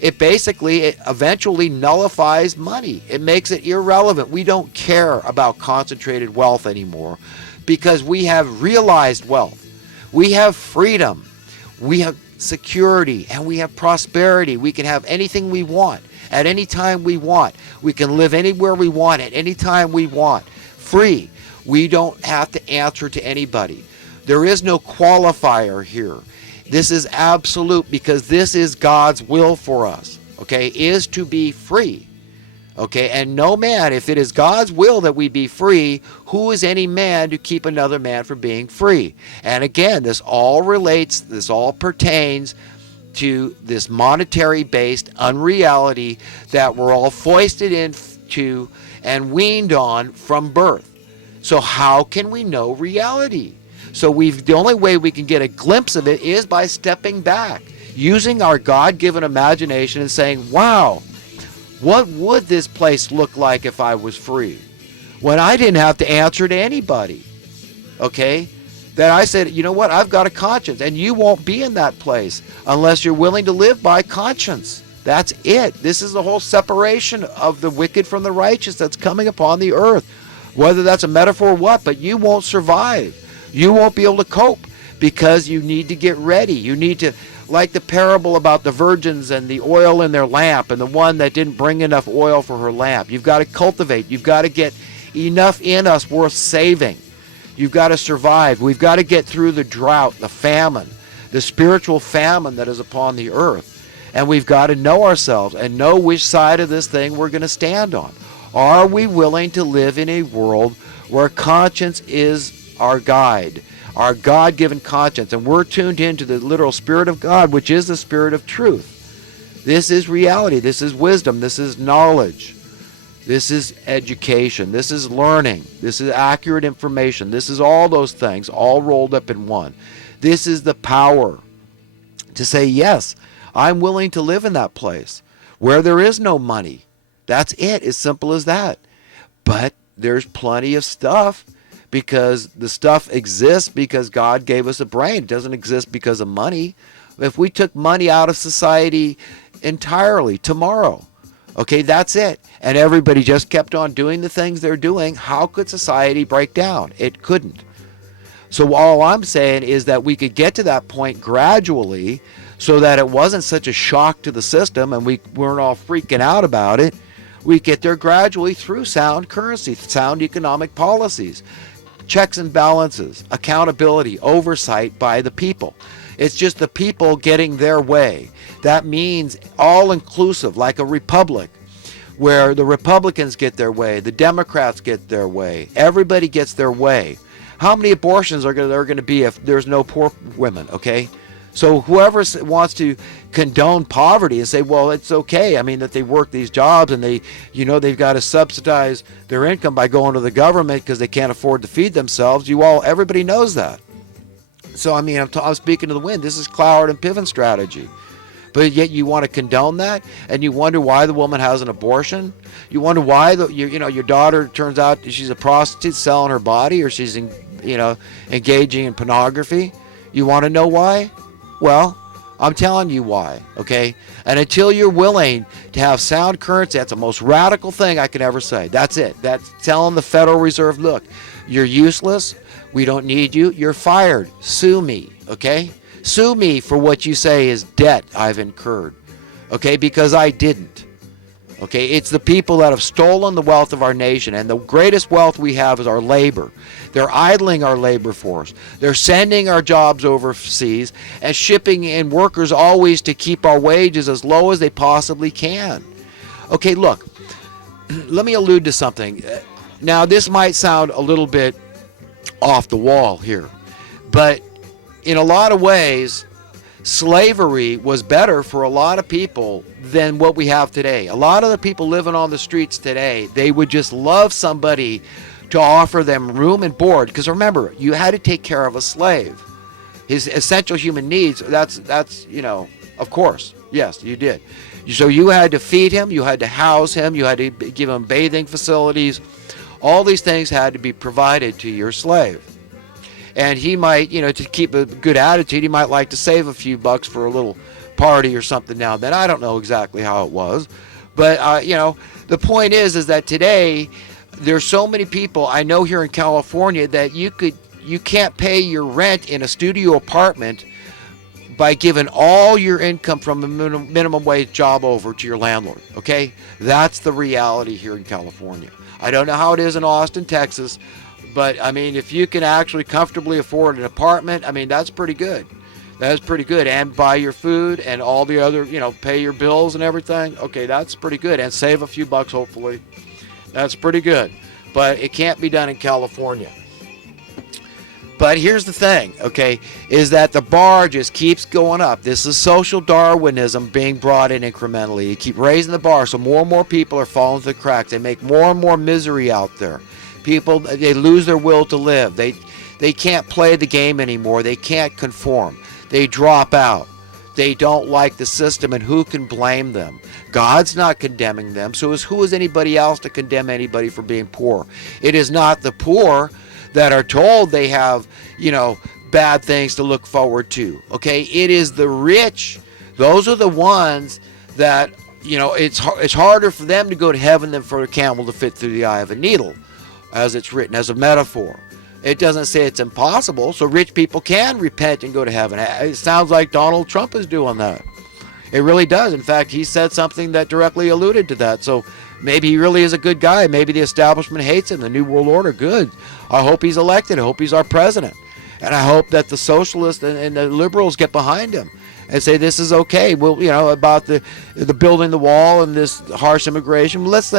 it eventually nullifies money. It makes it irrelevant. We don't care about concentrated wealth anymore because we have realized wealth. We have freedom. We have security, and we have prosperity. We can have anything we want at any time we want. We can live anywhere we want at any time we want. Free. We don't have to answer to anybody. There is no qualifier here. This is absolute because this is God's will for us, okay, is to be free. Okay, and no man, if it is God's will that we be free, who is any man to keep another man from being free? And again, this all relates, this all pertains to this monetary-based unreality that we're all foisted into and weaned on from birth. So how can we know reality? So the only way we can get a glimpse of it is by stepping back, using our God-given imagination and saying, wow, what would this place look like if I was free? When I didn't have to answer to anybody, okay? Then I said, you know what, I've got a conscience, and you won't be in that place unless you're willing to live by conscience. That's it. This is the whole separation of the wicked from the righteous that's coming upon the earth. Whether that's a metaphor or what, but you won't survive. You won't be able to cope because you need to get ready. You need to, like the parable about the virgins and the oil in their lamp and the one that didn't bring enough oil for her lamp. You've got to cultivate. You've got to get enough in us worth saving. You've got to survive. We've got to get through the drought, the famine, the spiritual famine that is upon the earth. And we've got to know ourselves and know which side of this thing we're going to stand on. Are we willing to live in a world where conscience is our guide, our God-given conscience, and we're tuned into the literal Spirit of God, which is the Spirit of truth? This is reality. This is wisdom. This is knowledge. This is education. This is learning. This is accurate information. This is all those things, all rolled up in one. This is the power to say, yes, I'm willing to live in that place where there is no money. That's it, as simple as that. But there's plenty of stuff because the stuff exists because God gave us a brain. It doesn't exist because of money. If we took money out of society entirely tomorrow, okay, that's it, and everybody just kept on doing the things they're doing, how could society break down? It couldn't. So all I'm saying is that we could get to that point gradually so that it wasn't such a shock to the system and we weren't all freaking out about it. We get there gradually through sound currency, sound economic policies, checks and balances, accountability, oversight by the people. It's just the people getting their way. That means all-inclusive, like a republic, where the Republicans get their way, the Democrats get their way, everybody gets their way. How many abortions are there going to be if there's no poor women, okay? So whoever wants to condone poverty and say, well, it's okay, I mean, that they work these jobs and they, you know, they've got to subsidize their income by going to the government because they can't afford to feed themselves. Everybody knows that. So, I mean, I'm speaking to the wind. This is Cloward and Piven strategy. But yet you want to condone that, and you wonder why the woman has an abortion. You wonder why your daughter turns out she's a prostitute selling her body, or she's engaging in pornography. You want to know why? Well, I'm telling you why, okay? And until you're willing to have sound currency, that's the most radical thing I can ever say. That's it. That's telling the Federal Reserve, look, you're useless. We don't need you. You're fired. Sue me, okay? Sue me for what you say is debt I've incurred, okay? Because I didn't, okay? It's the people that have stolen the wealth of our nation, and the greatest wealth we have is our labor. They're idling our labor force. They're sending our jobs overseas and shipping in workers always to keep our wages as low as they possibly can. Okay, look, let me allude to something. Now, this might sound a little bit off the wall here, but in a lot of ways, slavery was better for a lot of people than what we have today. A lot of the people living on the streets today, they would just love somebody to offer them room and board, because remember, you had to take care of a slave. His essential human needs, that's of course, yes, you did. So you had to feed him, you had to house him, you had to give him bathing facilities. All these things had to be provided to your slave. And he might, to keep a good attitude, he might like to save a few bucks for a little party or something now and then. I don't know exactly how it was. But, the point is that today there's so many people I know here in California that you can't pay your rent in a studio apartment by giving all your income from a minimum wage job over to your landlord, okay? That's the reality here in California. I don't know how it is in Austin, Texas, but, I mean, if you can actually comfortably afford an apartment, I mean, that's pretty good. That's pretty good. And buy your food and all the other, pay your bills and everything. Okay, that's pretty good. And save a few bucks, hopefully. That's pretty good. But it can't be done in California. But here's the thing, okay, is that the bar just keeps going up. This is social Darwinism being brought in incrementally. You keep raising the bar, so more and more people are falling through the cracks. They make more and more misery out there. People, they lose their will to live. They can't play the game anymore. They can't conform. They drop out. They don't like the system, and who can blame them? God's not condemning them, so who is anybody else to condemn anybody for being poor? It is not the poor that are told they have, bad things to look forward to, okay? It is the rich. Those are the ones that, it's harder for them to go to heaven than for a camel to fit through the eye of a needle, as it's written, as a metaphor. It doesn't say it's impossible, so rich people can repent and go to heaven. It sounds like Donald Trump is doing that. It really does. In fact, he said something that directly alluded to that. So maybe he really is a good guy. Maybe the establishment hates him. The New World Order, good. I hope he's elected. I hope he's our president. And I hope that the socialists and the liberals get behind him and say this is okay. Well, about the building the wall and this harsh immigration. Let's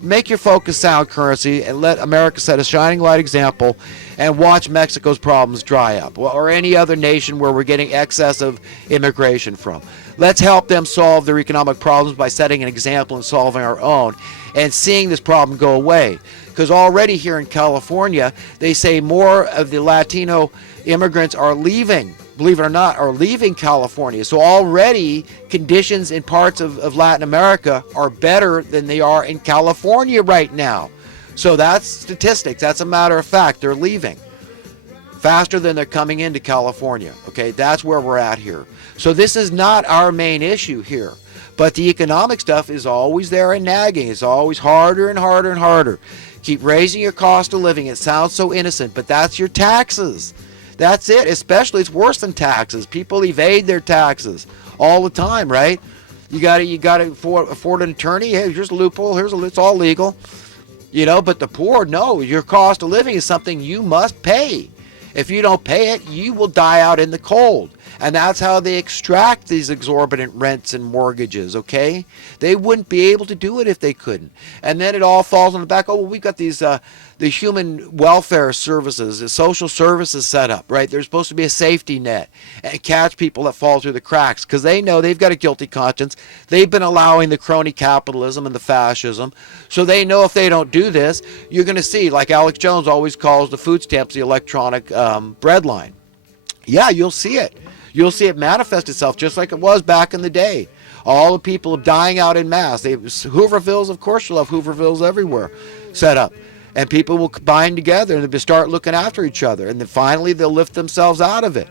make your focus sound currency and let America set a shining light example and watch Mexico's problems dry up, or any other nation where we're getting excessive immigration from. Let's help them solve their economic problems by setting an example and solving our own and seeing this problem go away. Because already here in California, they say more of the Latino immigrants are leaving, believe it or not, are leaving California. So already conditions in parts of Latin America are better than they are in California right now. So that's statistics. That's a matter of fact. They're leaving faster than they're coming into California. Okay, that's where we're at here. So this is not our main issue here. But the economic stuff is always there and nagging. It's always harder and harder and harder. Keep raising your cost of living. It sounds so innocent, but that's your taxes. That's it. Especially, it's worse than taxes. People evade their taxes all the time, right? You got to afford an attorney. Hey, here's a loophole. It's all legal. But the poor, no. Your cost of living is something you must pay. If you don't pay it, you will die out in the cold. And that's how they extract these exorbitant rents and mortgages, okay? They wouldn't be able to do it if they couldn't. And then it all falls on the back. Oh, well, we've got these the human welfare services, the social services set up, right? There's supposed to be a safety net and catch people that fall through the cracks because they know they've got a guilty conscience. They've been allowing the crony capitalism and the fascism. So they know if they don't do this, you're going to see, like Alex Jones always calls the food stamps the electronic bread line. Yeah, you'll see it. You'll see it manifest itself just like it was back in the day. All the people dying out in mass. Hoovervilles, of course, you'll have Hoovervilles everywhere set up. And people will bind together and they'll start looking after each other. And then finally they'll lift themselves out of it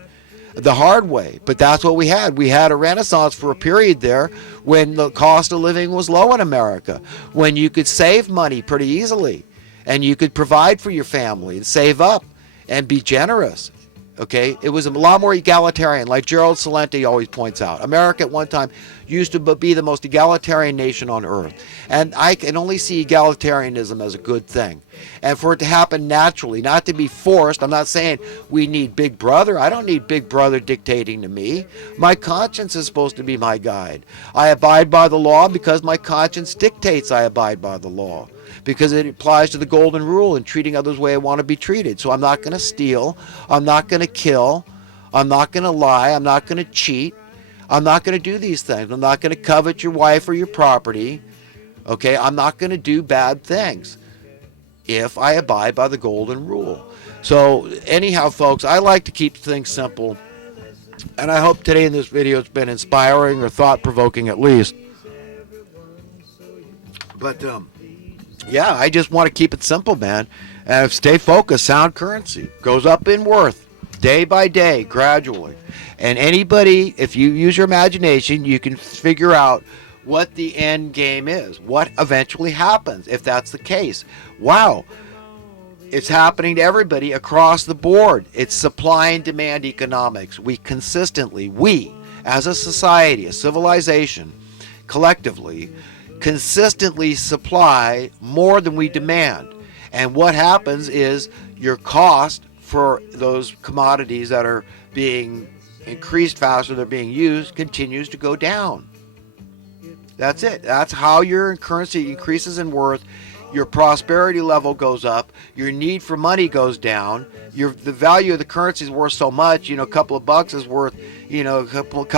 the hard way. But that's what we had. We had a renaissance for a period there when the cost of living was low in America, when you could save money pretty easily and you could provide for your family and save up and be generous. Okay, it was a lot more egalitarian, like Gerald Celente always points out. America at one time used to be the most egalitarian nation on earth. And I can only see egalitarianism as a good thing. And for it to happen naturally, not to be forced. I'm not saying we need Big Brother. I don't need Big Brother dictating to me. My conscience is supposed to be my guide. I abide by the law because my conscience dictates I abide by the law. Because it applies to the golden rule and treating others the way I want to be treated. So I'm not going to steal. I'm not going to kill. I'm not going to lie. I'm not going to cheat. I'm not going to do these things. I'm not going to covet your wife or your property. Okay, I'm not going to do bad things if I abide by the golden rule. So anyhow, folks, I like to keep things simple. And I hope today in this video it's been inspiring or thought-provoking at least. But, yeah, I just want to keep it simple, man. And stay focused. Sound currency goes up in worth. day by day, gradually. And anybody, if you use your imagination, you can figure out what the end game is, what eventually happens if that's the case. Wow, it's happening to everybody across the board. It's supply and demand economics. We as a society, a civilization, collectively, consistently supply more than we demand. And what happens is your cost for those commodities that are being increased faster, they're being used, continues to go down. That's it. That's how your currency increases in worth. Your prosperity level goes up. Your need for money goes down. The value of the currency is worth so much. A couple of bucks is worth, a couple